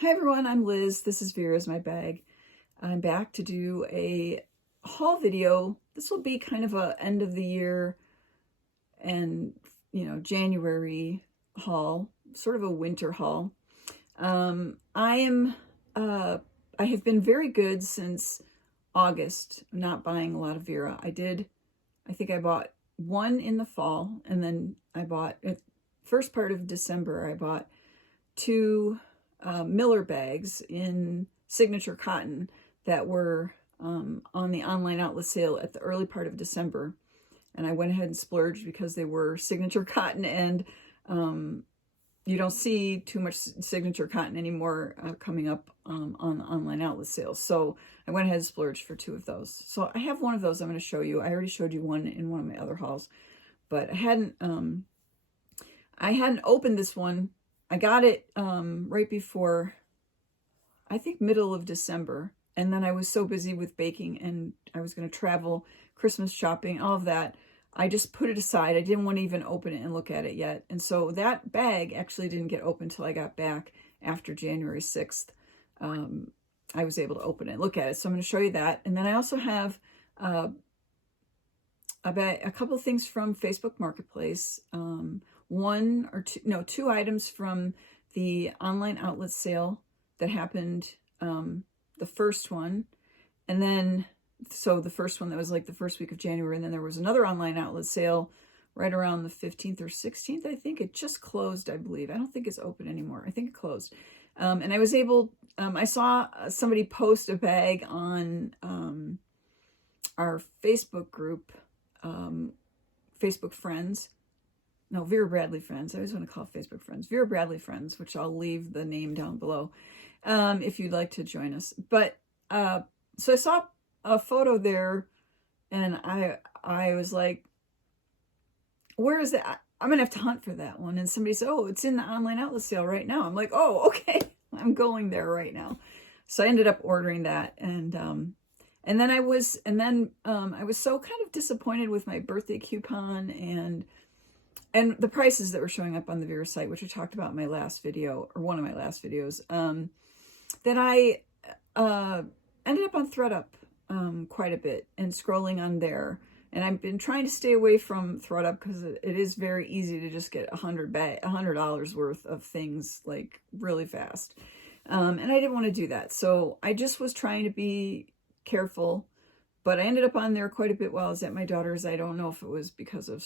Hi everyone, I'm Liz. This is Vera's My Bag. I'm back to do a haul video. This will be kind of a end of the year and, January haul, sort of a winter haul. I have been very good since August, not buying a lot of Vera. I think I bought one in the fall, and then I bought, first part of December, I bought two Miller bags in signature cotton that were on the online outlet sale at the early part of December. And I went ahead and splurged because they were signature cotton, and you don't see too much signature cotton anymore coming up on the online outlet sales. So I went ahead and splurged for two of those. So I have one of those I'm going to show you. I already showed you one in one of my other hauls, but I hadn't opened this one. I got it right before, I think, middle of December. And then I was so busy with baking and I was going to travel, Christmas shopping, all of that. I just put it aside. I didn't want to even open it and look at it yet. And so that bag actually didn't get opened until I got back after January 6th. I was able to open it and look at it. So I'm going to show you that. And then I also have a couple of things from Facebook Marketplace. Two items from the online outlet sale that happened, the first one, and then, so the first one that was like the first week of January, and then there was another online outlet sale right around the 15th or 16th, I think. It just closed, I believe. I don't think it's open anymore. I think it closed. And I was able, I saw somebody post a bag on our Facebook group, Facebook Friends. No, Vera Bradley Friends. I always want to call it Facebook Friends. Vera Bradley Friends, which I'll leave the name down below if you'd like to join us. But so I saw a photo there, and I was like, where is that? I'm going to have to hunt for that one. And somebody said, oh, it's in the online outlet sale right now. I'm like, oh, okay. I'm going there right now. So I ended up ordering that. And then I was so kind of disappointed with my birthday coupon and the prices that were showing up on the Vera site, which I talked about in my last video, or one of my last videos, that I ended up on ThredUp quite a bit and scrolling on there. And I've been trying to stay away from ThredUp because it is very easy to just get $100 worth of things like really fast. And I didn't want to do that. So I just was trying to be careful. But I ended up on there quite a bit while I was at my daughter's. I don't know if it was because of,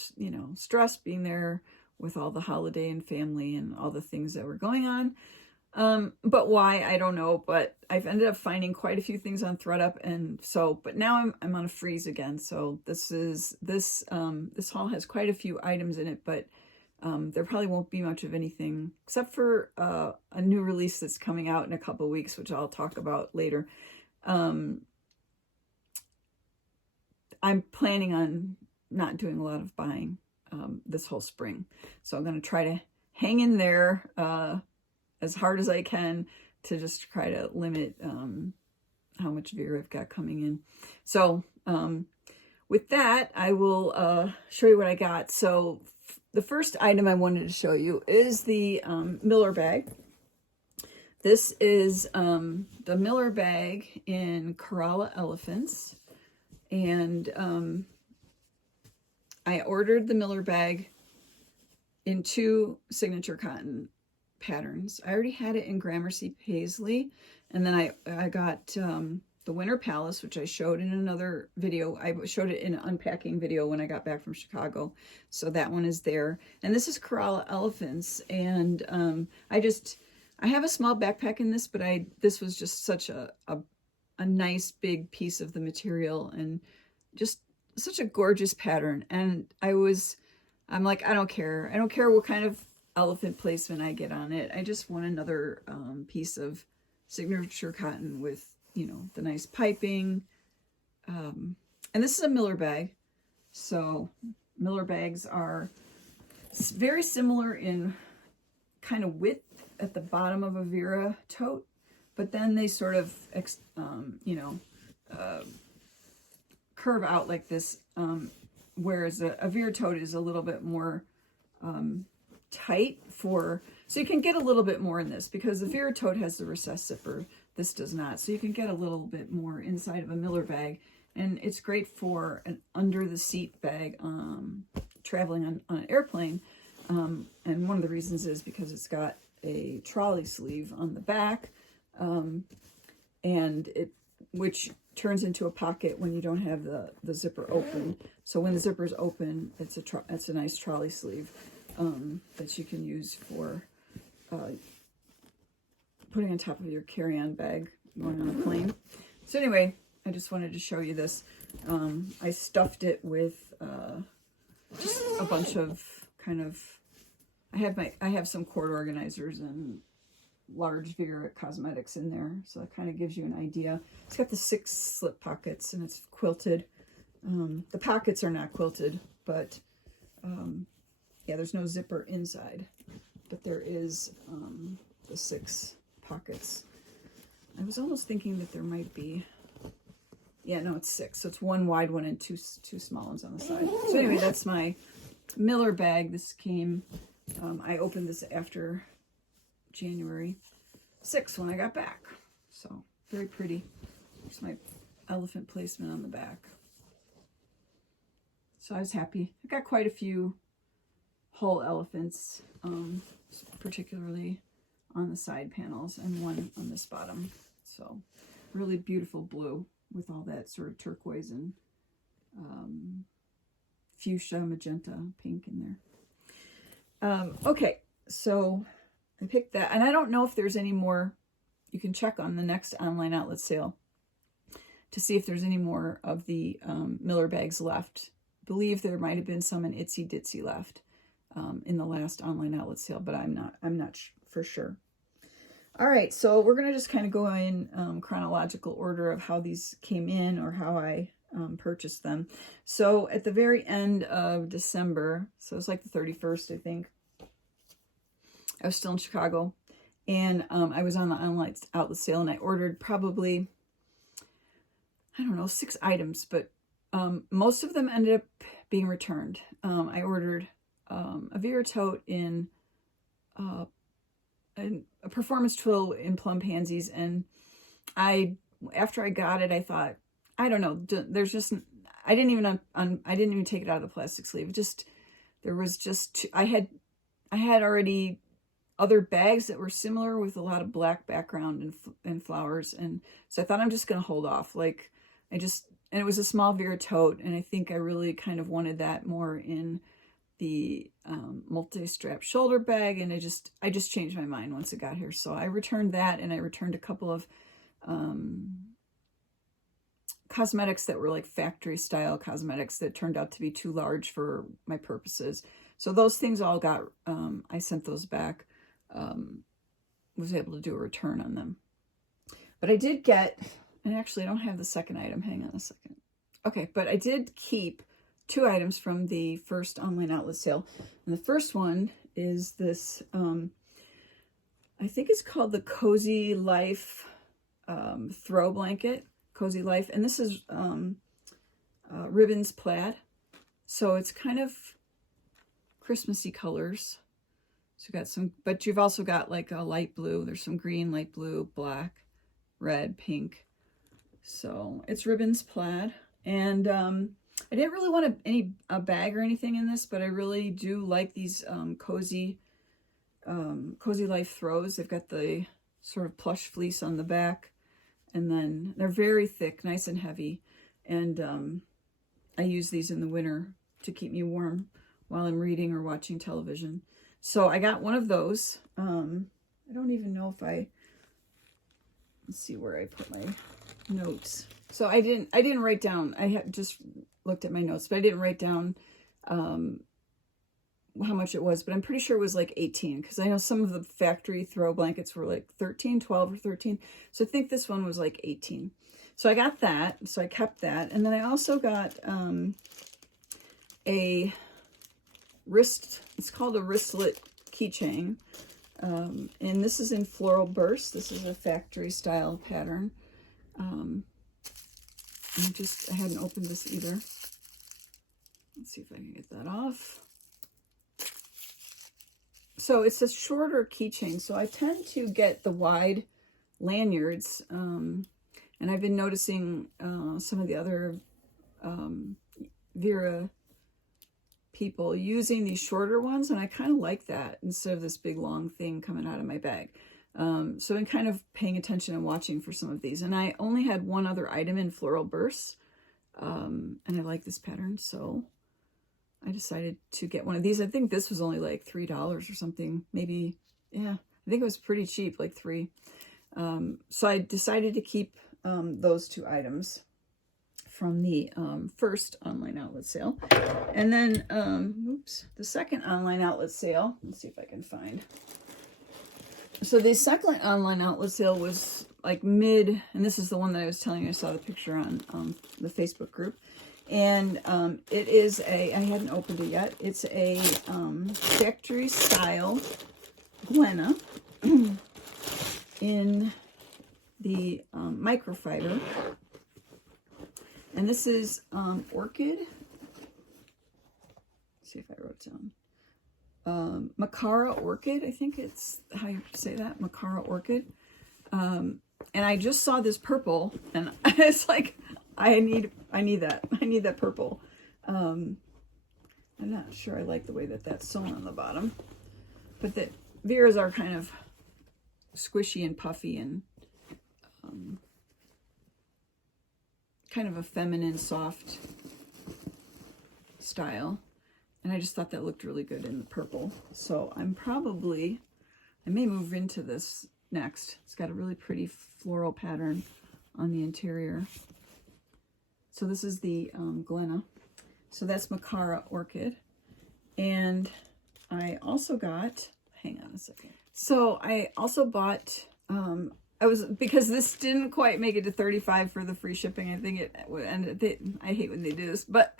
stress being there with all the holiday and family and all the things that were going on. But why, I don't know. But I've ended up finding quite a few things on ThredUp. And so, but now I'm on a freeze again. So this haul has quite a few items in it, but there probably won't be much of anything except for a new release that's coming out in a couple of weeks, which I'll talk about later. I'm planning on not doing a lot of buying this whole spring. So I'm going to try to hang in there as hard as I can to just try to limit how much Vera I've got coming in. So with that, I will show you what I got. So the first item I wanted to show you is the Miller bag. This is the Miller bag in Kerala Elephants. And I ordered the Miller bag in two signature cotton patterns. I already had it in Prairie Paisley. And then I got the Winter Palace, which I showed in another video. I showed it in an unpacking video when I got back from Chicago. So that one is there. And this is Kerala Elephants. And I have a small backpack in this, but this was just such a nice big piece of the material and just such a gorgeous pattern. And I'm like, I don't care what kind of elephant placement I get on it. I just want another piece of signature cotton with, the nice piping. And this is a Miller bag. So Miller bags are very similar in kind of width at the bottom of a Vera tote. But then they sort of, curve out like this, whereas a Vera tote is a little bit more tight for, so you can get a little bit more in this because the Vera tote has the recessed zipper. This does not. So you can get a little bit more inside of a Miller bag. And it's great for an under the seat bag traveling on an airplane. And one of the reasons is because it's got a trolley sleeve on the back, and which turns into a pocket when you don't have the zipper open. So when the zipper is open, it's a nice trolley sleeve that you can use for putting on top of your carry-on bag going on a plane. So anyway, I just wanted to show you this. I stuffed it with just a bunch of kind of, I have some cord organizers and large Vera cosmetics in there, so it kind of gives you an idea. It's got the 6 slip pockets and it's quilted. The pockets are not quilted, but yeah, there's no zipper inside, but there is the 6 pockets. I was almost thinking that there might be, yeah, no, it's 6. So it's 1 wide one and two small ones on the side. So anyway, that's my Miller bag. This came, I opened this after January 6th when I got back. So very pretty. There's my elephant placement on the back. So I was happy. I got quite a few whole elephants, particularly on the side panels and one on this bottom. So really beautiful blue with all that sort of turquoise and fuchsia, magenta, pink in there. Okay, so I picked that, and I don't know if there's any more. You can check on the next online outlet sale to see if there's any more of the Miller bags left. I believe there might have been some in Itsy Ditsy left in the last online outlet sale, but I'm not for sure. All right, so we're gonna just kind of go in chronological order of how these came in or how I purchased them. So at the very end of December, so it's like the 31st, I think, I was still in Chicago, and I was on the online outlet sale, and I ordered probably, I don't know, 6 items, but most of them ended up being returned. I ordered a Vera tote in a performance twill in plum pansies, and after I got it, I thought, I don't know, there's just, I didn't even take it out of the plastic sleeve. There was just, I had already other bags that were similar with a lot of black background and flowers, and so I thought I'm just gonna hold off. Like, and it was a small Vera tote, and I think I really kind of wanted that more in the multi-strap shoulder bag, and I just changed my mind once it got here. So I returned that, and I returned a couple of cosmetics that were like factory style cosmetics that turned out to be too large for my purposes. So those things all got, I sent those back, was able to do a return on them. But I did get, and actually I don't have the second item, hang on a second. Okay, but I did keep 2 items from the first online outlet sale. And the first one is this, I think it's called the Cozy Life throw blanket, Cozy Life. And this is ribbons plaid. So it's kind of Christmassy colors. So you got some, but you've also got like a light blue. There's some green, light blue, black, red, pink. So it's ribbons plaid. And I didn't really want a bag or anything in this, but I really do like these Cozy Life throws. They've got the sort of plush fleece on the back, and then they're very thick, nice and heavy. And I use these in the winter to keep me warm while I'm reading or watching television. So I got one of those. I don't even know if let's see where I put my notes. So I didn't write down, I had just looked at my notes, but I didn't write down how much it was, but I'm pretty sure it was like 18, because I know some of the factory throw blankets were like 13, 12 or 13. So I think this one was like 18. So I got that, so I kept that. And then I also got a wrist, it's called a wristlet keychain. And this is in Floral Bursts. This is a factory style pattern. I hadn't opened this either. Let's see if I can get that off. so it's a shorter keychain. So I tend to get the wide lanyards. And I've been noticing some of the other Vera people using these shorter ones, and I kind of like that instead of this big long thing coming out of my bag. So I'm kind of paying attention and watching for some of these. And I only had one other item in Floral Bursts, and I like this pattern, so I decided to get one of these. I think this was only like $3 or something, maybe. Yeah, I think it was pretty cheap, like $3. So I decided to keep those 2 items from the first online outlet sale. And then, the second online outlet sale, let's see if I can find. So the second online outlet sale was like mid, and this is the one that I was telling you I saw the picture on the Facebook group. And it is I hadn't opened it yet. It's a factory style Glenna in the microfiber. And this is Orchid. Let's see if I wrote it down. Mokara Orchid, I think it's how you say that, Mokara Orchid. And I just saw this purple, and it's like, I need that. I need that purple. I'm not sure I like the way that that's sewn on the bottom, but the Veras are kind of squishy and puffy and kind of a feminine, soft style. And I just thought that looked really good in the purple. So I may move into this next. It's got a really pretty floral pattern on the interior. So this is the Glenna. So that's Mokara Orchid. And I also got, hang on a second. So I also bought, because this didn't quite make it to 35 for the free shipping. I think it ended, I hate when they do this, but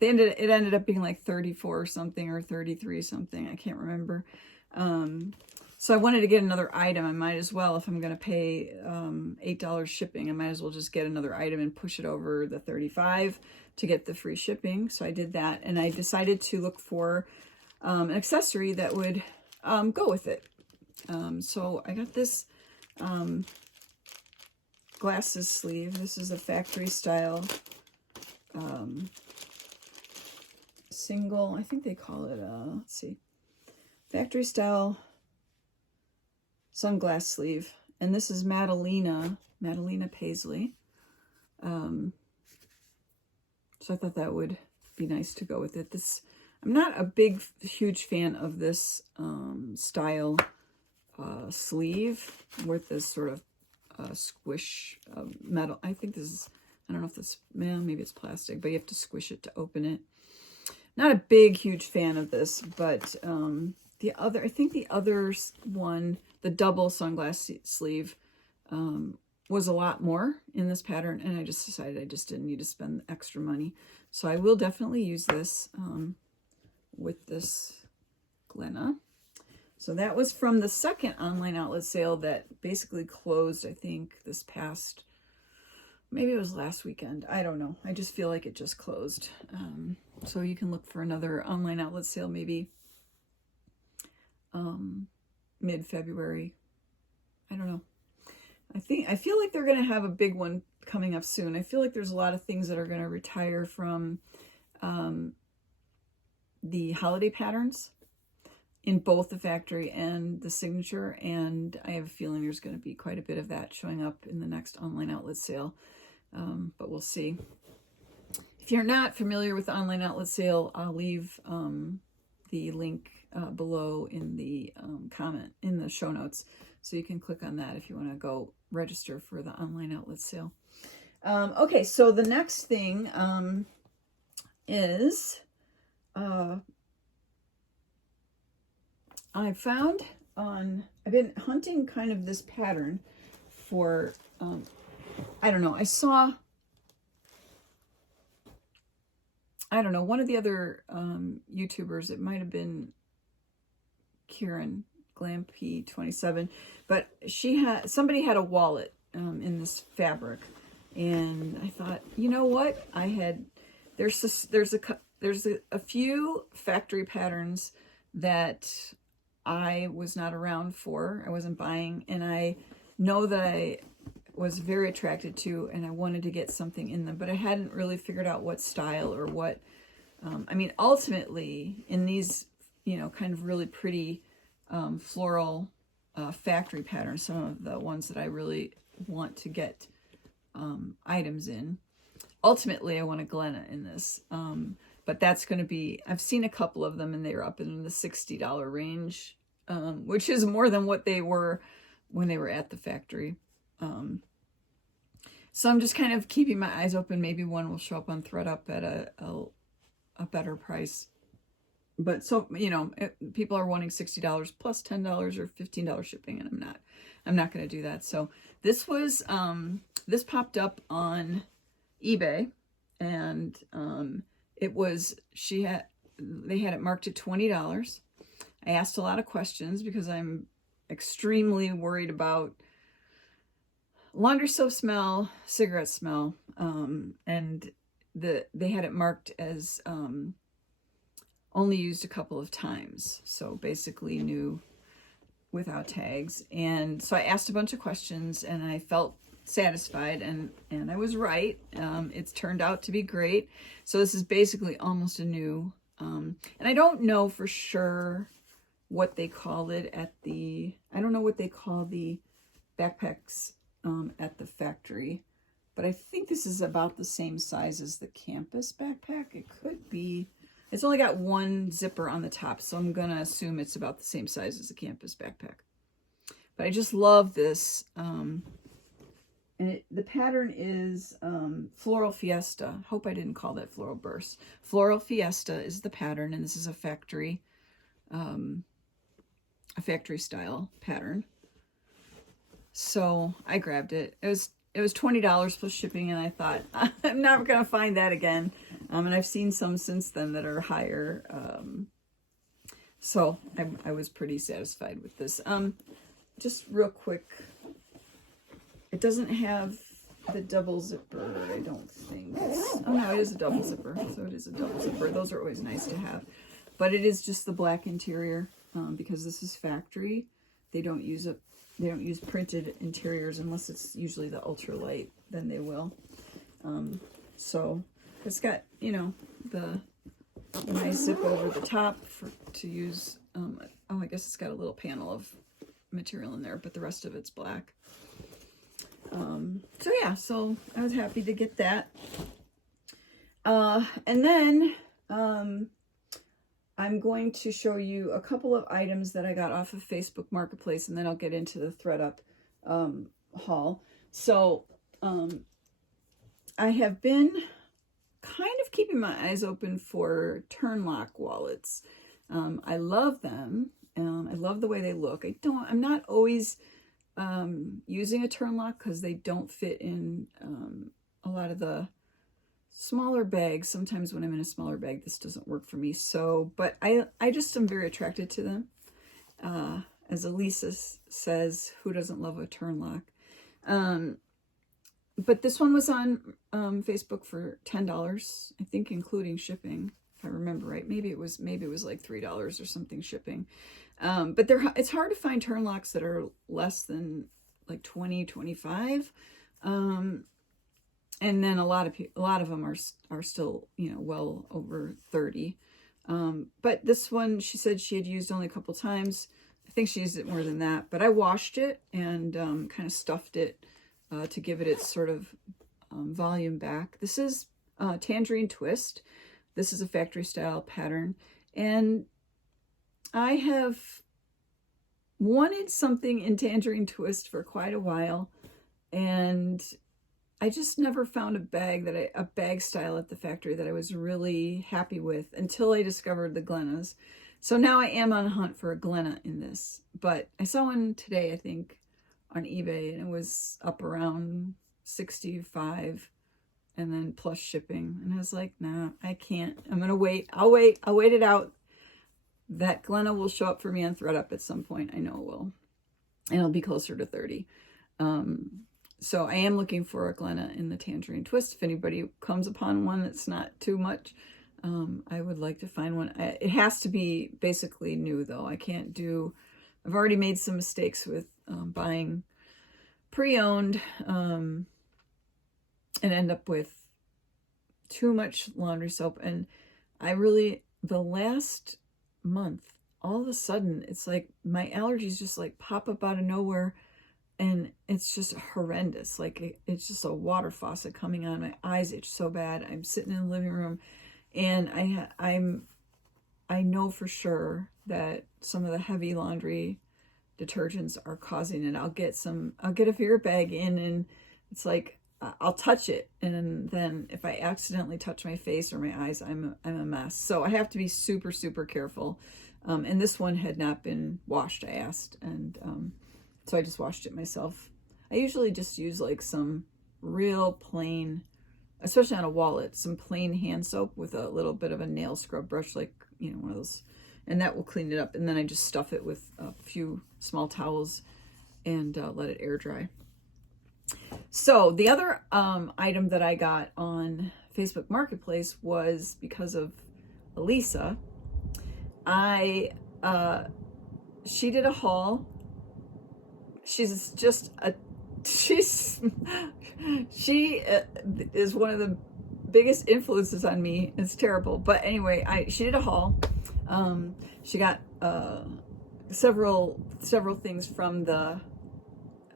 it ended up being like 34 or something, or 33 something. I can't remember. So I wanted to get another item. I might as well, if I'm going to pay $8 shipping, I might as well just get another item and push it over the 35 to get the free shipping. So I did that, and I decided to look for an accessory that would go with it. So I got this glasses sleeve. This is a factory style single, I think they call it, let's see, factory style sunglass sleeve. And this is Maddalena Paisley. So I thought that would be nice to go with it. I'm not a huge fan of this style sleeve with this sort of squish metal. I think this is, I don't know if this, maybe it's plastic, but you have to squish it to open it. Not a huge fan of this, but I think the other one, the double sunglass sleeve, was a lot more in this pattern, and I just decided I just didn't need to spend extra money. So I will definitely use this with this Glenna. So that was from the second online outlet sale that basically closed, I think, this past, maybe it was last weekend. I don't know. I just feel like it just closed. So you can look for another online outlet sale maybe mid-February. I don't know. I feel like they're going to have a big one coming up soon. I feel like there's a lot of things that are going to retire from the holiday patterns in both the factory and the signature, and I have a feeling there's going to be quite a bit of that showing up in the next online outlet sale, but we'll see. If you're not familiar with the online outlet sale, I'll leave the link below in the comment in the show notes, so you can click on that if you want to go register for the online outlet sale. Okay, so the next thing is I've been hunting kind of this pattern for, I don't know, I don't know, one of the other YouTubers, it might have been Kieran Glampy27, but somebody had a wallet in this fabric, and I thought, you know what, there's a few factory patterns that I was not around for, I wasn't buying, and I know that I was very attracted to, and I wanted to get something in them, but I hadn't really figured out what style or what, I mean, ultimately in these, you know, kind of really pretty floral factory patterns, some of the ones that I really want to get items in. Ultimately, I want a Glenna in this, but that's going to be, I've seen a couple of them and they're up in the $60 range, which is more than what they were when they were at the factory. So I'm just kind of keeping my eyes open. Maybe one will show up on ThredUp at a better price. But so, you know, people are wanting $60 plus $10 or $15 shipping, and I'm not going to do that. So this was, this popped up on eBay, and it was, they had it marked at $20. I asked a lot of questions because I'm extremely worried about laundry soap smell, cigarette smell, and they had it marked as only used a couple of times, so basically new without tags. And so I asked a bunch of questions, and I felt satisfied, and I was right. It's turned out to be great. So this is basically almost a new, and I don't know for sure what they call it at the, I don't know what they call the backpacks at the factory, but I think this is about the same size as the campus backpack. It could be, it's only got one zipper on the top, so I'm gonna assume it's about the same size as the campus backpack. But I just love this, and the pattern is Floral Fiesta. Hope I didn't call that Floral Bursts. Floral Fiesta is the pattern, and this is a factory style pattern. So I grabbed it. It was $20 plus shipping, and I thought, I'm never gonna find that again. And I've seen some since then that are higher. So I was pretty satisfied with this. Just real quick, it doesn't have the double zipper, I don't think. Oh no, it is a double zipper. So it is a double zipper. Those are always nice to have. But it is just the black interior, because this is factory. They don't use printed interiors unless it's usually the ultralight, then they will. So it's got, you know, the nice zip over the top to use. Oh, I guess it's got a little panel of material in there, but the rest of it's black. So yeah, so I was happy to get that. And then I'm going to show you a couple of items that I got off of Facebook Marketplace, and then I'll get into the ThredUp haul. So I have been kind of keeping my eyes open for turn lock wallets. I love them. I love the way they look. I'm not always using a turn lock because they don't fit in a lot of the smaller bags. Sometimes when I'm in a smaller bag, this doesn't work for me. So, but I just am very attracted to them. As Elisa says, who doesn't love a turn lock? But this one was on Facebook for $10, I think, including shipping, if I remember right. Maybe it was like $3 or something shipping. But it's hard to find turn locks that are less than like 20, 25. And then a lot of them are still, you know, well over 30. But this one, she said she had used only a couple times. I think she used it more than that. But I washed it and kind of stuffed it to give it its sort of volume back. This is Tangerine Twist. This is a factory style pattern. And I have wanted something in Tangerine Twist for quite a while. And I just never found a bag style at the factory that I was really happy with until I discovered the Glennas. So now I am on a hunt for a Glenna in this. But I saw one today, I think, on eBay, and it was up around $65 and then plus shipping. And I was like, nah, I can't. I'm going to wait. I'll wait it out. That Glenna will show up for me on ThredUp at some point. I know it will. And it'll be closer to 30. So I am looking for a Glenna in the Tangerine Twist. If anybody comes upon one that's not too much, I would like to find one. It has to be basically new though. I can't do, I've already made some mistakes with buying pre-owned and end up with too much laundry soap. And I really, the last month, all of a sudden, it's like my allergies just like pop up out of nowhere, and it's just horrendous. Like it's just a water faucet coming on. My eyes itch so bad. I'm sitting in the living room, and I know for sure that some of the heavy laundry detergents are causing it. I'll get a Vera bag in, and it's like I'll touch it, and then if I accidentally touch my face or my eyes, I'm a mess. So I have to be super, super careful. And this one had not been washed, I asked, and so I just washed it myself. I usually just use like some real plain, especially on a wallet, some plain hand soap with a little bit of a nail scrub brush, like, you know, one of those, and that will clean it up. And then I just stuff it with a few small towels and let it air dry. So the other item that I got on Facebook Marketplace was because of Elisa. She did a haul. She is one of the biggest influences on me. It's terrible, but anyway, she did a haul. She got several things from the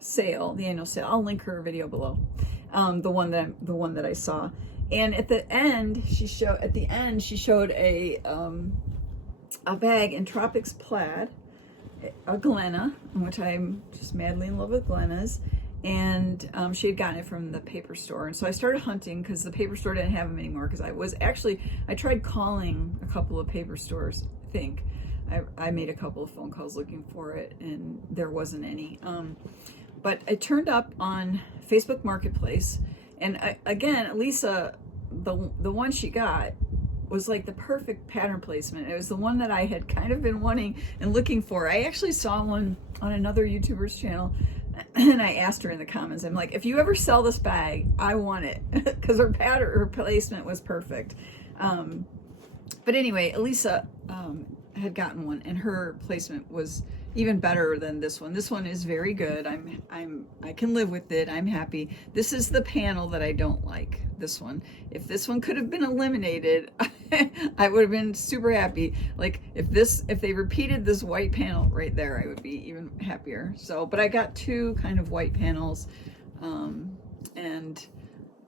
sale, the annual sale. I'll link her video below. The one that I saw. And at the end, she showed a bag in Tropics Plaid, a Glenna, which I'm just madly in love with Glennas, and she had gotten it from the paper store. And so I started hunting because the paper store didn't have them anymore, because I tried calling a couple of paper stores. I think I made a couple of phone calls looking for it, and there wasn't any. But it turned up on Facebook Marketplace, and again, Lisa, the one she got was like the perfect pattern placement. It was the one that I had kind of been wanting and looking for. I actually saw one on another YouTuber's channel, and I asked her in the comments, I'm like, if you ever sell this bag, I want it, because her placement was perfect. But anyway, Elisa had gotten one, and her placement was even better than this one. This one is very good. I can live with it. I'm happy. This is the panel that I don't like. This one. If this one could have been eliminated, I would have been super happy. Like if they repeated this white panel right there, I would be even happier. So, but I got two kind of white panels, and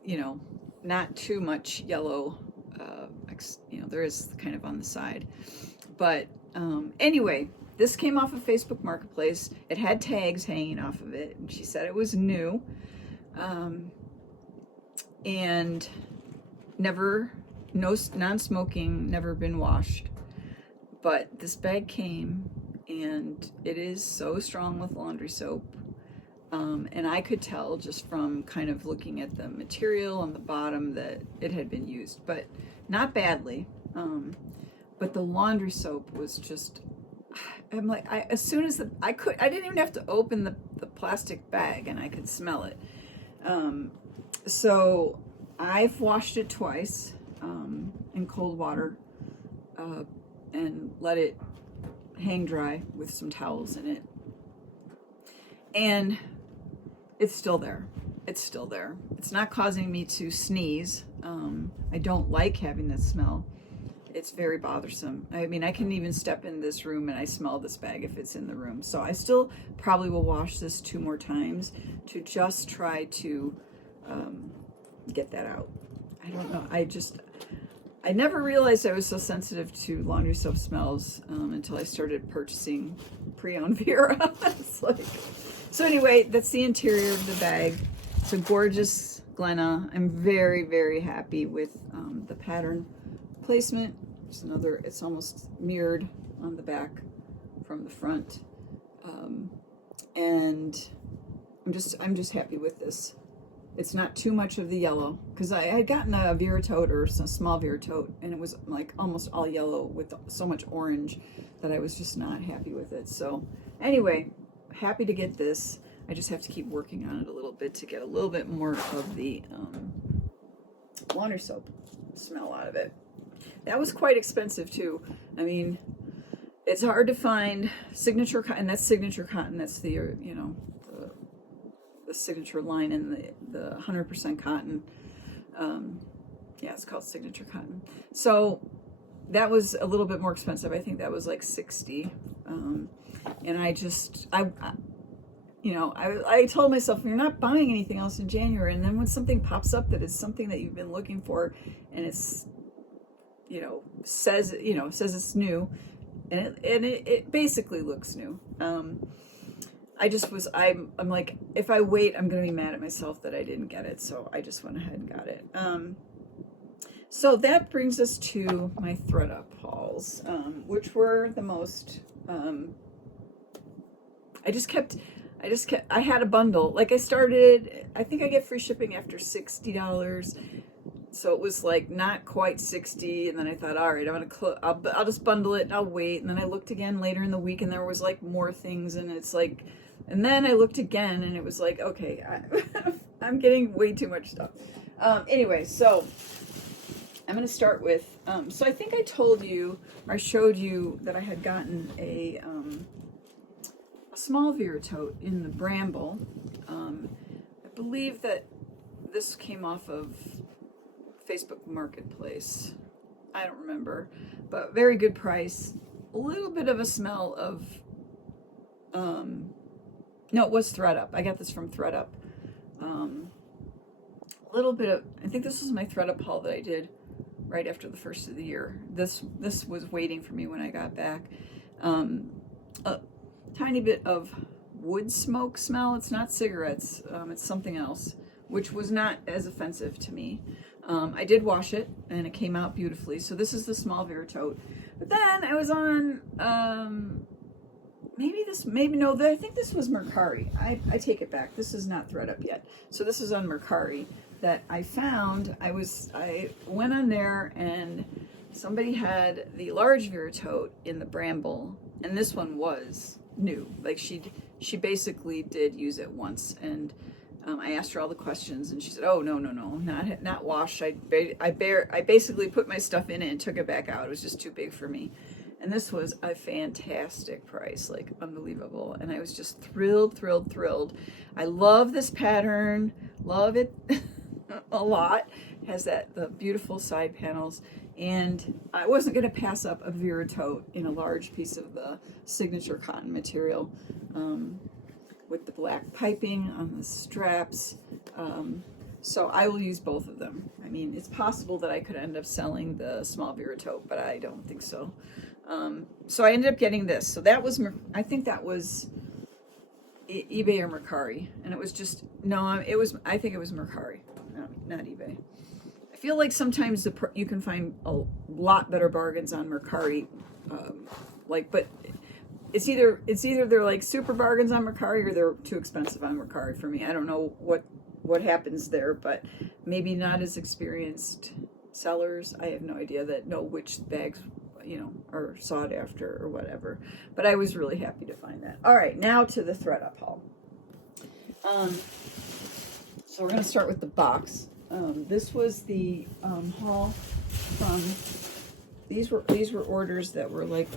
you know, not too much yellow. You know, there is kind of on the side, but anyway, this came off of Facebook Marketplace. It had tags hanging off of it, and she said it was new, and non-smoking, never been washed. But this bag came, and it is so strong with laundry soap, and I could tell just from kind of looking at the material on the bottom that it had been used, but not badly. But the laundry soap was just, I'm like, as soon as I didn't even have to open the plastic bag, and I could smell it. So I've washed it twice in cold water, and let it hang dry with some towels in it. And it's still there. It's still there. It's not causing me to sneeze. I don't like having that smell. It's very bothersome. I mean, I can even step in this room and I smell this bag if it's in the room. So I still probably will wash this 2 more times to just try to get that out. I don't know. I never realized I was so sensitive to laundry soap smells until I started purchasing pre-owned Vera. It's like, so anyway, that's the interior of the bag. It's a gorgeous Glenna. I'm very, very happy with the pattern placement. It's almost mirrored on the back from the front, and I'm just happy with this. It's not too much of the yellow, because I had gotten a Vera tote, or a small Vera tote, and it was like almost all yellow with so much orange that I was just not happy with it. So anyway, happy to get this. I just have to keep working on it a little bit to get a little bit more of the laundry soap smell out of it. That was quite expensive too. I mean, it's hard to find signature cotton. That's signature cotton. That's the, you know, the signature line in the 100% cotton. Yeah, it's called signature cotton. So that was a little bit more expensive. I think that was like 60. And I you know, I told myself, you're not buying anything else in January. And then when something pops up that is something that you've been looking for, and it's, you know, says it's new, and it basically looks new. I'm like, if I wait, I'm going to be mad at myself that I didn't get it. So I just went ahead and got it. So that brings us to my ThredUp hauls, which were the most, I had a bundle. Like I think I get free shipping after $60. So it was like not quite 60. And then I thought, all right, I'll just bundle it and I'll wait. And then I looked again later in the week and there was like more things. And it's like, and then I looked again and it was like, okay, I'm getting way too much stuff. Anyway, so I'm going to start with, so I think I told you, or I showed you that I had gotten a small Vera tote in the Bramble. I believe that this came off of Facebook Marketplace. I don't remember, but very good price. A little bit of a smell of, no, it was ThredUp. I got this from ThredUp. A little bit of, I think this was my ThredUp haul that I did right after the first of the year. This was waiting for me when I got back. A tiny bit of wood smoke smell. It's not cigarettes. It's something else, which was not as offensive to me. I did wash it and it came out beautifully. So this is the small Vera tote. But then I was on, I think this was Mercari. I take it back. This is not ThredUp yet. So this is on Mercari that I found. I went on there and somebody had the large Vera tote in the Bramble, and this one was new. Like she basically did use it once, and I asked her all the questions, and she said, "Oh no, not washed. I basically put my stuff in it and took it back out. It was just too big for me." And this was a fantastic price, like unbelievable. And I was just thrilled. I love this pattern, love it a lot. It has the beautiful side panels. And I wasn't going to pass up a Vera tote in a large piece of the signature cotton material with the black piping on the straps. So I will use both of them. I mean, it's possible that I could end up selling the small Vera tote, but I don't think so. So I ended up getting this. So that was, I think that was eBay or Mercari. And it was just, I think it was Mercari, not eBay. I feel like sometimes you can find a lot better bargains on Mercari. But it's either they're like super bargains on Mercari or they're too expensive on Mercari for me. I don't know what happens there, but maybe not as experienced sellers. I have no idea that know which bags, are sought after or whatever. But I was really happy to find that. All right, now to the ThredUp haul. So we're going to start with the box. This was the haul from, these were orders that were like,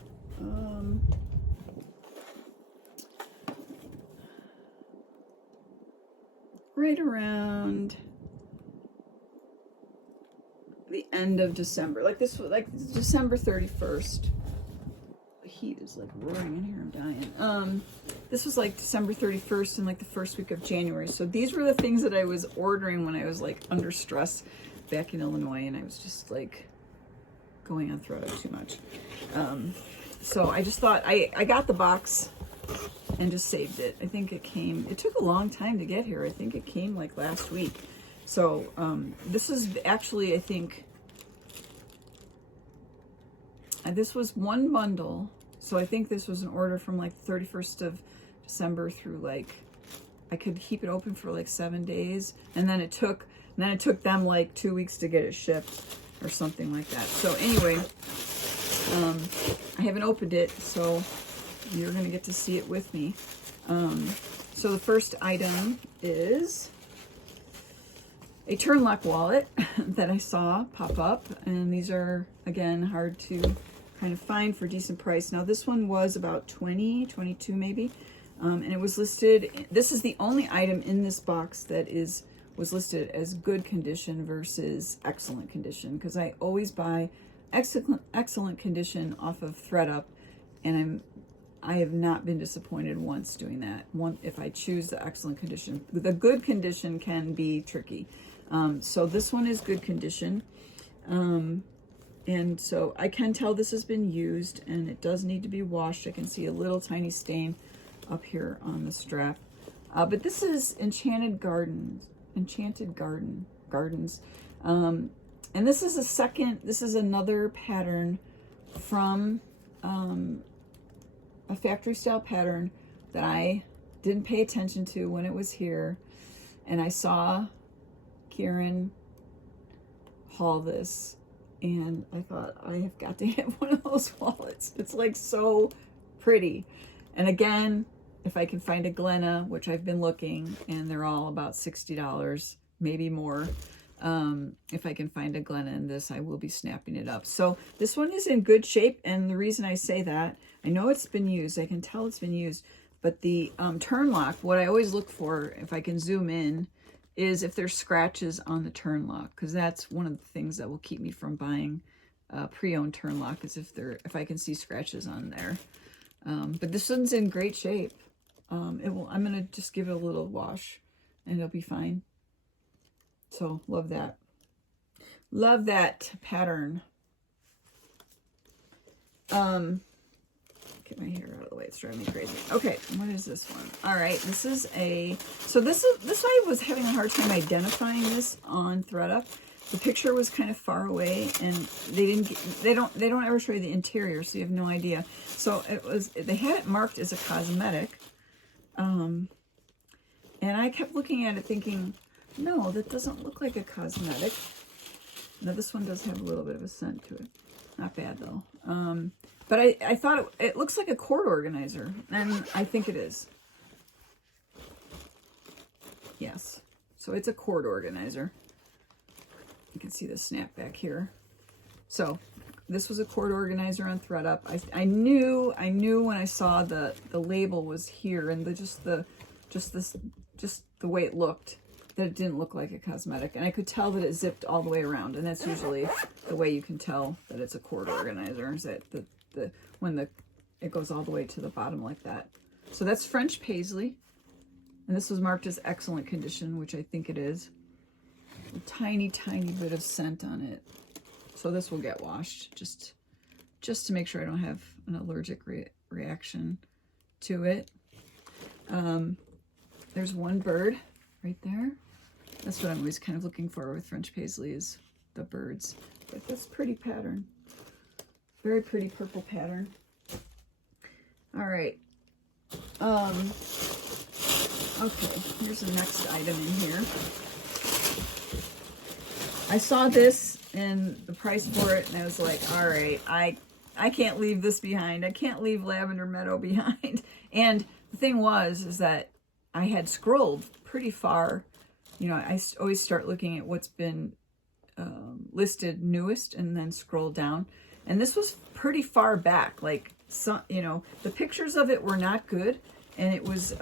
right around the end of December. Like this was like December 31st. The heat is like roaring in here, I'm dying. This was like December 31st and like the first week of January. So these were the things that I was ordering when I was like under stress back in Illinois, and I was just like going on ThredUp too much. So I just thought I got the box and just saved it. I think it took a long time to get here. I think it came like last week. So this is actually, I think, this was one bundle. So I think this was an order from like the 31st of December through like, I could keep it open for like 7 days. And then it took them like 2 weeks to get it shipped or something like that. So anyway, I haven't opened it, so you're going to get to see it with me. So the first item is a turn lock wallet that I saw pop up, and these are, again, hard to kind of find for a decent price. Now this one was about 20, 22 maybe, and it was listed, this is the only item in this box that was listed as good condition versus excellent condition, because I always buy excellent condition off of ThredUp, and I have not been disappointed once doing that. If I choose the excellent condition, the good condition can be tricky. So this one is good condition. And so I can tell this has been used, and it does need to be washed. I can see a little tiny stain up here on the strap. But this is Enchanted Gardens. And this is another pattern from a factory style pattern that I didn't pay attention to when it was here, and I saw Karen haul this, and I thought, I have got to have one of those wallets. It's like so pretty. And again, if I can find a Glenna, which I've been looking, and they're all about $60, maybe more. If I can find a Glenna in this, I will be snapping it up. So this one is in good shape, and the reason I say that, I know it's been used, I can tell it's been used, but the turn lock, what I always look for, if I can zoom in, is if there's scratches on the turn lock, because that's one of the things that will keep me from buying pre-owned turn lock, is if I can see scratches on there. But this one's in great shape. I'm gonna just give it a little wash, and it'll be fine. So love that. Love that pattern. Get my hair out of the way. It's driving me crazy. Okay, what is this one? All right, this is this I was having a hard time identifying this on ThredUp. The picture was kind of far away, and they don't ever show you the interior, so you have no idea. So they had it marked as a cosmetic, and I kept looking at it thinking, no, that doesn't look like a cosmetic. Now this one does have a little bit of a scent to it. Not bad though. But I thought it looks like a cord organizer, and I think it is. Yes. So it's a cord organizer. You can see the snap back here. So this was a cord organizer on ThredUp. I knew when I saw the label was here, and just the way it looked, that it didn't look like a cosmetic, and I could tell that it zipped all the way around, and that's usually the way you can tell that it's a cord organizer, is that when it goes all the way to the bottom like that. So that's French Paisley, and this was marked as excellent condition, which I think it is. A tiny bit of scent on it, so this will get washed just to make sure I don't have an allergic reaction to it. There's one bird right there. That's what I'm always kind of looking for with French Paisley, is the birds. But this pretty pattern. Very pretty purple pattern. All right. Okay, here's the next item in here. I saw this and the price for it, and I was like, all right, I can't leave this behind. I can't leave Lavender Meadow behind. And the thing is that I had scrolled pretty far. You know, I always start looking at what's been listed newest and then scroll down. And this was pretty far back. Like, the pictures of it were not good. And it was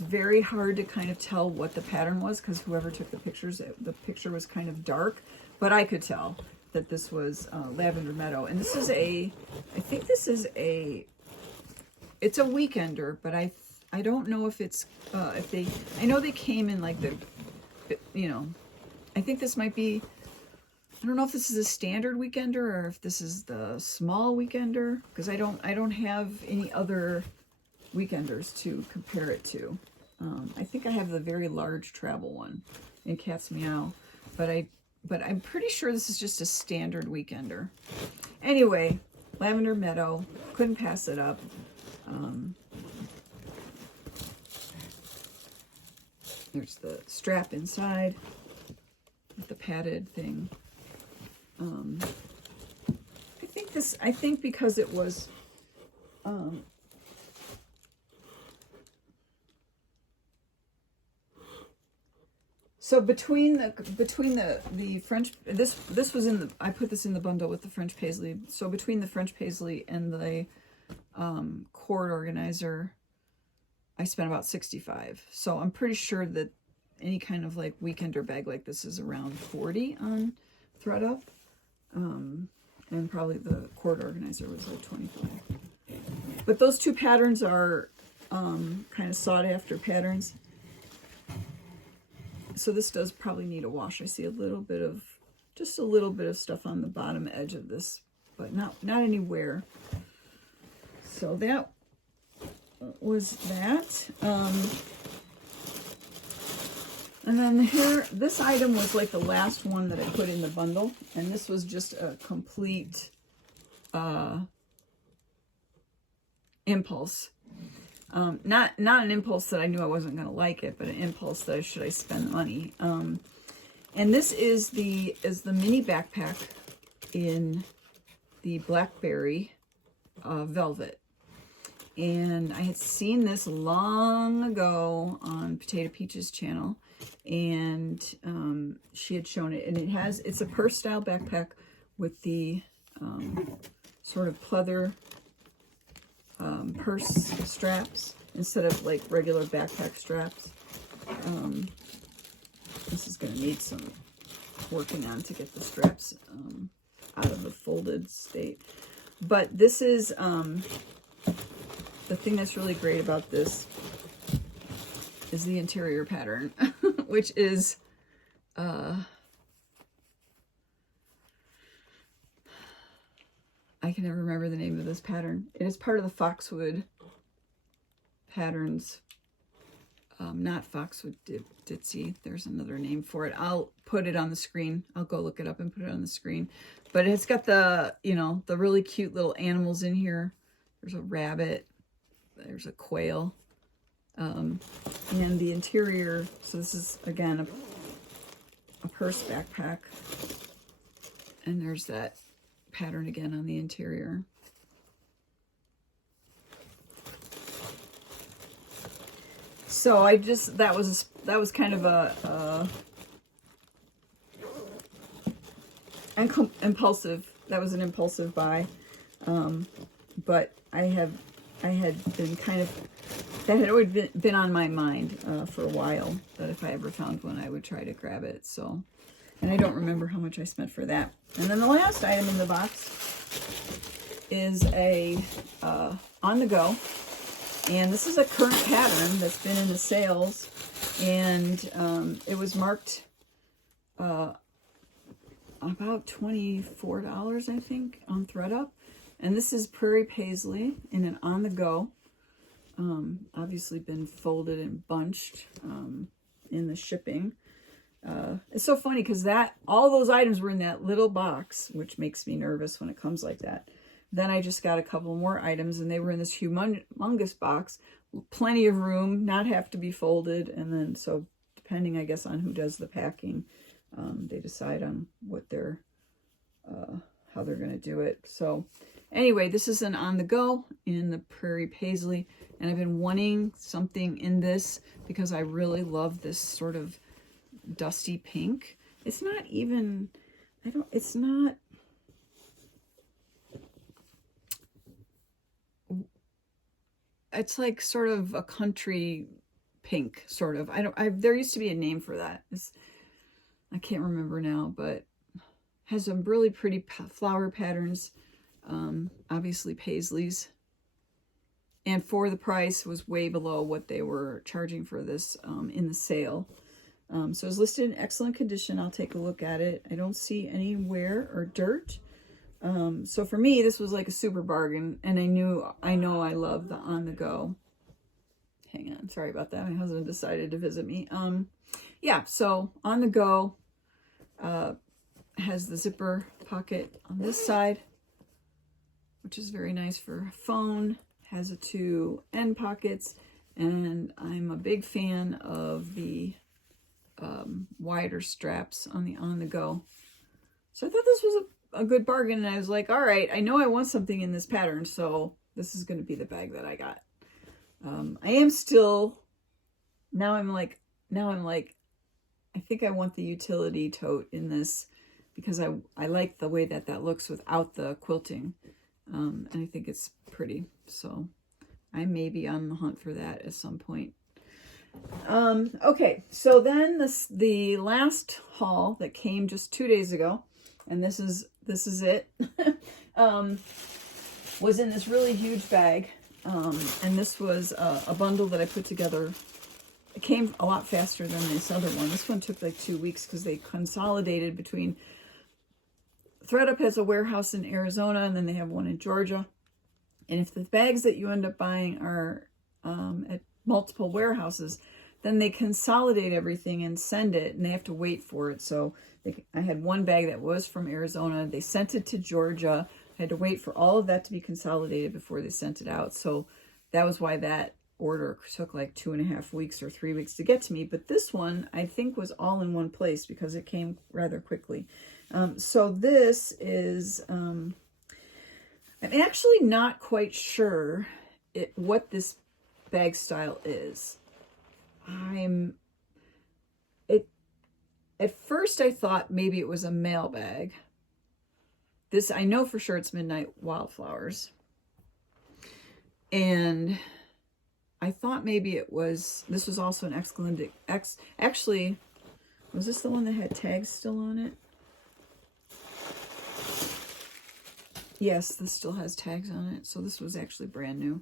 very hard to kind of tell what the pattern was, because whoever took the pictures, the picture was kind of dark. But I could tell that this was Lavender Meadow. And this is I think this is it's a weekender, but I don't know if it's, I know they came in like I think this might be, I don't know if this is a standard weekender or if this is the small weekender, because I don't have any other weekenders to compare it to. I think I have the very large travel one in Cat's Meow, but I'm pretty sure this is just a standard weekender. Anyway, Lavender Meadow, couldn't pass it up. There's the strap inside with the padded thing. I think because it was So between the French, this was in the, I put this in the bundle with the French Paisley. So between the French Paisley and the cord organizer, I spent about $65. So I'm pretty sure that any kind of like weekender bag like this is around $40 on ThredUp. And probably the cord organizer was like $25. But those two patterns are kind of sought after patterns. So this does probably need a wash. I see a little bit of, just a little bit of stuff on the bottom edge of this, but not anywhere. So that was that. And then here, this item was like the last one that I put in the bundle. And this was just a complete impulse. Not an impulse that I knew I wasn't going to like it, but an impulse that should I spend the money. And this is the mini backpack in the Blackberry Velvet. And I had seen this long ago on Potato Peach's channel, and she had shown it, and it's a purse style backpack with the sort of pleather purse straps instead of like regular backpack straps. This is going to need some working on to get the straps out of the folded state. But this is the thing that's really great about this is the interior pattern, which is I can never remember the name of this pattern. It is part of the Foxwood patterns. Not Foxwood Ditzy. There's another name for it. I'll put it on the screen. I'll go look it up and put it on the screen. But it's got the, you know, the really cute little animals in here. There's a rabbit. There's a quail. And the interior, so this is, again, a purse backpack. And there's that pattern again on the interior. So I just, that was kind of a impulsive, that was an impulsive buy. But I had been kind of, that had always been on my mind for a while, that if I ever found one, I would try to grab it. So, and I don't remember how much I spent for that. And then the last item in the box is a on the go. And this is a current pattern that's been in the sales. And it was marked about $24, I think, on ThredUp. And this is Prairie Paisley in an on the go. Obviously been folded and bunched in the shipping. It's so funny because all those items were in that little box, which makes me nervous when it comes like that. Then I just got a couple more items, and they were in this humongous box, plenty of room, not have to be folded. And then, so depending, I guess, on who does the packing, they decide on what they're, how they're going to do it. So anyway, this is an on the go in the Prairie Paisley, and I've been wanting something in this because I really love this sort of dusty pink. It's not even, it's not, it's like sort of a country pink, sort of. There used to be a name for that. I can't remember now, but has some really pretty flower patterns. Obviously Paisleys. And for the price was way below what they were charging for this in the sale. So it's listed in excellent condition. I'll take a look at it. I don't see any wear or dirt. So for me, this was like a super bargain, and I know I love the on the go. Hang on, sorry about that. My husband decided to visit me. Yeah, so on the go, has the zipper pocket on this side, which is very nice for a phone. Has the two end pockets, and I'm a big fan of the wider straps on the go. So I thought this was a good bargain, and I was like, all right, I know I want something in this pattern, so this is going to be the bag that I got. I am still, now I'm like, I think I want the utility tote in this because I like the way that that looks without the quilting. And I think it's pretty. So I may be on the hunt for that at some point. Okay, so then the last haul that came just 2 days ago, and this is it, was in this really huge bag. And this was a bundle that I put together. It came a lot faster than this other one. This one took like 2 weeks because they consolidated between... ThredUp has a warehouse in Arizona, and then they have one in Georgia. And if the bags that you end up buying are at multiple warehouses, then they consolidate everything and send it, and they have to wait for it. So I had one bag that was from Arizona. They sent it to Georgia. I had to wait for all of that to be consolidated before they sent it out. So that was why that order took like 2.5 weeks or 3 weeks to get to me. But this one, I think, was all in one place because it came rather quickly. So this is, I'm actually not quite sure what this bag style is. At first I thought maybe it was a mail bag. This, I know for sure it's Midnight Wildflowers. And I thought maybe this was also an actually, was this the one that had tags still on it? Yes, this still has tags on it. So this was actually brand new.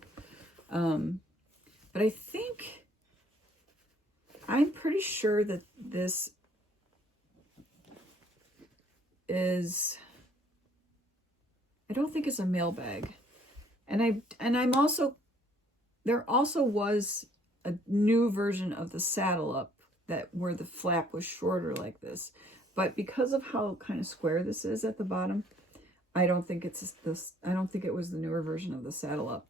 But I'm pretty sure that this is, I don't think it's a mail bag. And I'm also, there also was a new version of the Saddle Up where the flap was shorter like this. But because of how kind of square this is at the bottom, I don't think it's this. I don't think it was the newer version of the Saddle Up.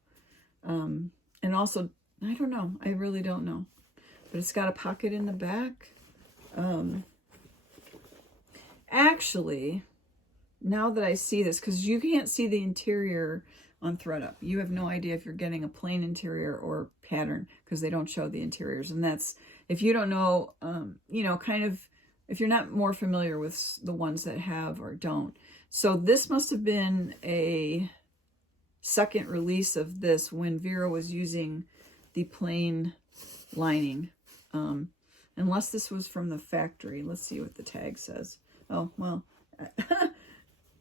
And also, I don't know. I really don't know. But it's got a pocket in the back. Actually, now that I see this, because you can't see the interior on ThredUp. You have no idea if you're getting a plain interior or pattern because they don't show the interiors. And that's, if you don't know, kind of, if you're not more familiar with the ones that have or don't. So this must have been a second release of this when Vera was using the plain lining. Unless this was from the factory. Let's see what the tag says. Oh, well,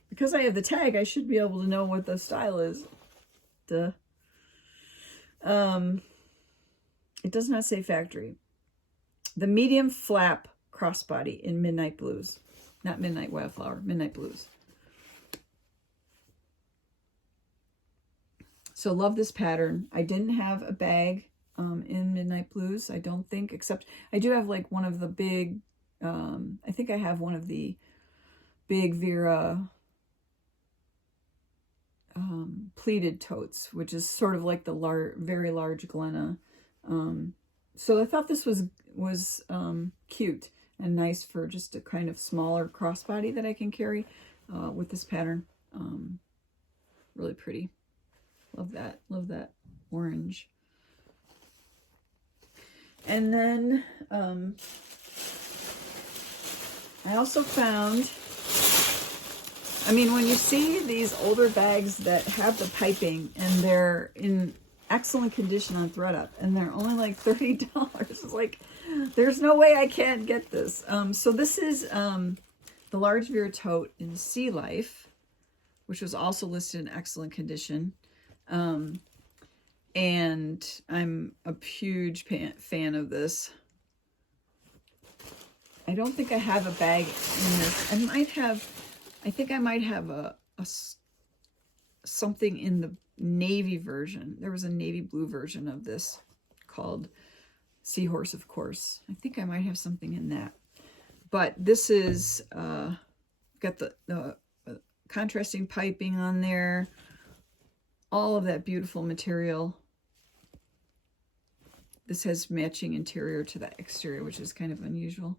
because I have the tag, I should be able to know what the style is. Duh. It does not say factory. The medium flap crossbody in Midnight Blues. Not Midnight Wildflower, Midnight Blues. So love this pattern. I didn't have a bag in Midnight Blues, I don't think, except I do have like one of the big, I think I have one of the big Vera pleated totes, which is sort of like the very large Glenna. So I thought this was cute and nice for just a kind of smaller crossbody that I can carry with this pattern. Really pretty. Love that. Love that orange. And then I also found, I mean, when you see these older bags that have the piping and they're in excellent condition on ThredUp and they're only like $30, it's like, there's no way I can't get this. So this is the large Vera tote in Sea Life, which was also listed in excellent condition. And I'm a huge fan of this. I don't think I have a bag in this. I think I might have something in the navy version. There was a navy blue version of this called Seahorse, of course. I think I might have something in that. But this is got the contrasting piping on there. All of that beautiful material. This has matching interior to the exterior, which is kind of unusual.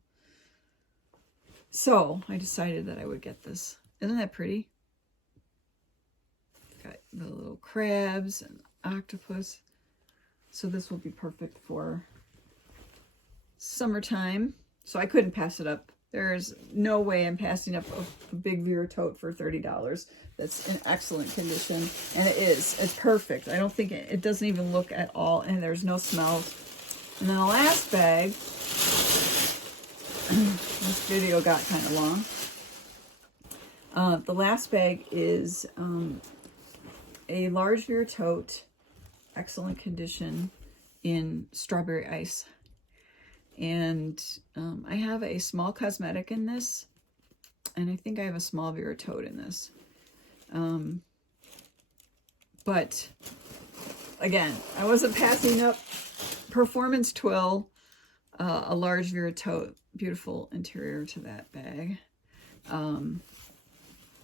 So I decided that I would get this. Isn't that pretty? Got the little crabs and octopus. So this will be perfect for summertime. So I couldn't pass it up. There's no way I'm passing up a big Vera tote for $30. That's in excellent condition. And it is. It's perfect. I don't think it doesn't even look at all. And there's no smells. And then the last bag, this video got kind of long. The last bag is a large Vera tote, excellent condition, in strawberry ice. And I have a small cosmetic in this, and I think I have a small Vera tote in this. But again, I wasn't passing up Performance Twill, a large Vera tote, beautiful interior to that bag,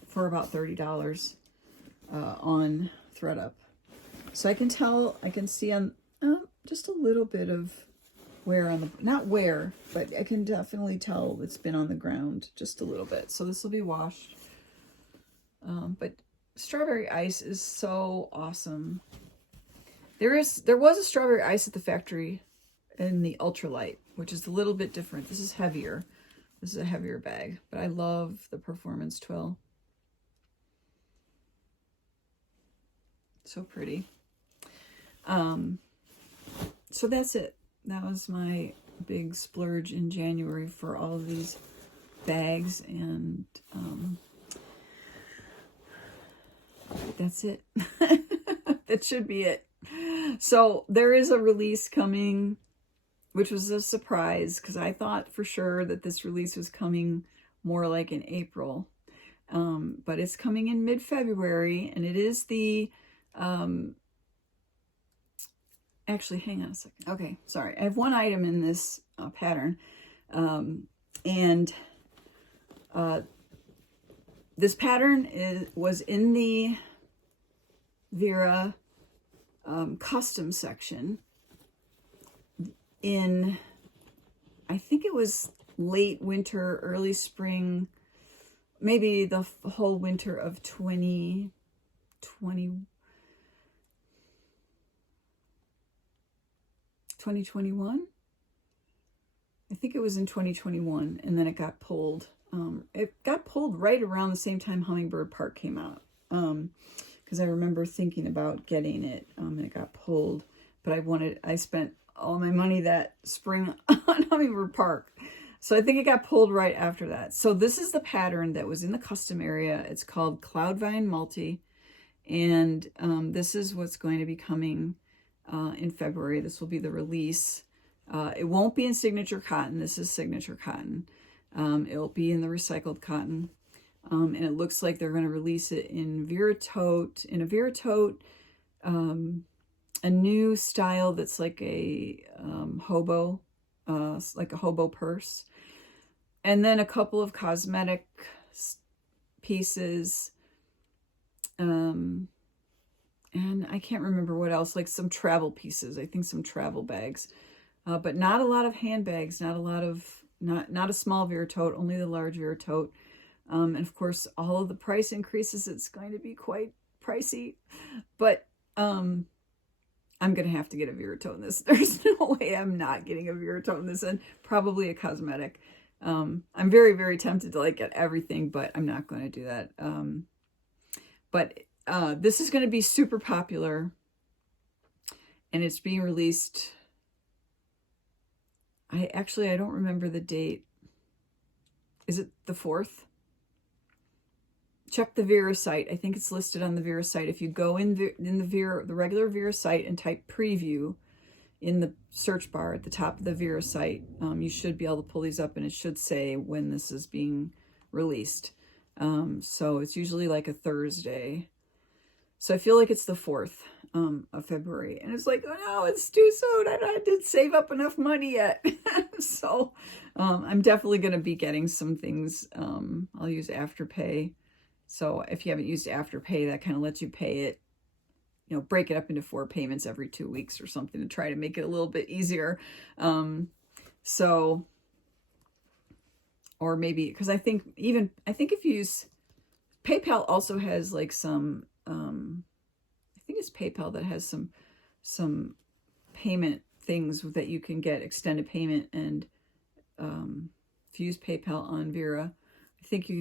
for about $30 on ThredUp. So I can tell, I can see on just a little bit of wear on the, not wear, but I can definitely tell it's been on the ground just a little bit. So this will be washed. But strawberry ice is so awesome. There was a strawberry ice at the factory in the ultralight, which is a little bit different. This is heavier. This is a heavier bag, but I love the Performance Twill. So pretty. So that's it. That was my big splurge in January for all of these bags, and that's it. That should be it. So there is a release coming, which was a surprise because I thought for sure that this release was coming more like in April. But it's coming in mid-February, and it is the actually, hang on a second. Okay, sorry. I have one item in this pattern. This pattern was in the Vera custom section in, I think it was late winter, early spring, maybe the whole winter of 2021. I think it was in 2021, and then it got pulled. It got pulled right around the same time Hummingbird Park came out, because I remember thinking about getting it, and it got pulled. But I spent all my money that spring on Hummingbird Park, so I think it got pulled right after that. So this is the pattern that was in the custom area. It's called Cloudvine Multi, and this is what's going to be coming in February. This will be the release. It won't be in signature cotton. This is signature cotton. It'll be in the recycled cotton. And it looks like they're going to release it in Vera tote, a new style that's like a hobo, like a hobo purse. And then a couple of cosmetic pieces. And I can't remember what else, like some travel pieces. I think some travel bags, but not a lot of handbags, not a small Vera tote, only the large Vera tote. And of course, all of the price increases, it's going to be quite pricey, but I'm going to have to get a Vera tote in this. There's no way I'm not getting a Vera tote in this, and probably a cosmetic. I'm very, very tempted to like get everything, but I'm not going to do that. This is going to be super popular, and it's being released. I don't remember the date. Is it the 4th? Check the Vera site. I think it's listed on the Vera site. If you go in the regular Vera site and type preview in the search bar at the top of the Vera site, you should be able to pull these up, and it should say when this is being released. So it's usually like a Thursday. So I feel like it's the 4th of February. And it's like, oh no, it's too soon. I didn't save up enough money yet. So I'm definitely going to be getting some things. I'll use Afterpay. So if you haven't used Afterpay, that kind of lets you pay it, break it up into 4 payments every 2 weeks or something to try to make it a little bit easier. Or maybe, because I think if you use PayPal, also has like some, I think it's PayPal that has some payment things that you can get extended payment and if you use PayPal on Vera, I think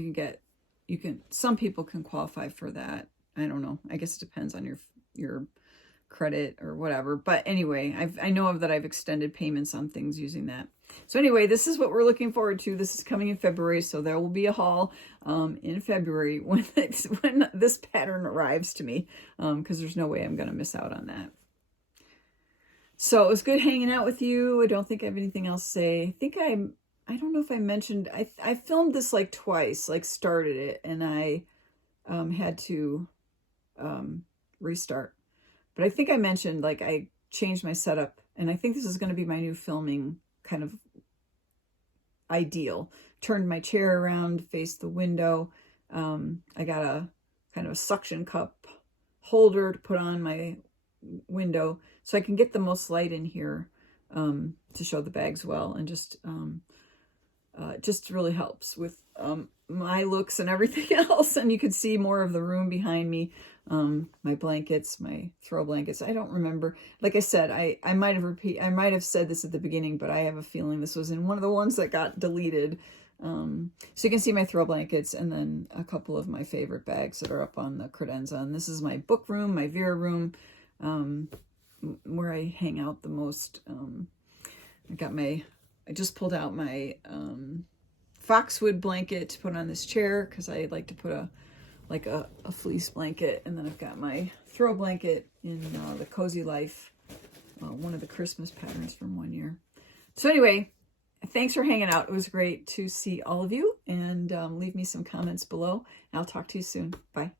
some people can qualify for that. I don't know. I guess it depends on your credit or whatever. But anyway, I know that I've extended payments on things using that. So anyway, this is what we're looking forward to. This is coming in February, so there will be a haul in February when this pattern arrives to me, because there's no way I'm going to miss out on that. So it was good hanging out with you. I don't think I have anything else to say. I don't know if I mentioned, I filmed this like twice, like started it, and I had to restart. But I think I mentioned, like, I changed my setup, and I think this is going to be my new filming kind of ideal. Turned my chair around, faced the window. I got a kind of a suction cup holder to put on my window so I can get the most light in here to show the bags well, and just really helps with my looks and everything else. And you could see more of the room behind me. My blankets, my throw blankets. I don't remember. Like I said, I might have said this at the beginning, but I have a feeling this was in one of the ones that got deleted. So you can see my throw blankets, and then a couple of my favorite bags that are up on the credenza. And this is my book room, my Vera room, where I hang out the most. I just pulled out my foxwood blanket to put on this chair, because I like to put a fleece blanket. And then I've got my throw blanket in the Cozy Life, one of the Christmas patterns from one year. So anyway, thanks for hanging out. It was great to see all of you, and leave me some comments below. I'll talk to you soon. Bye.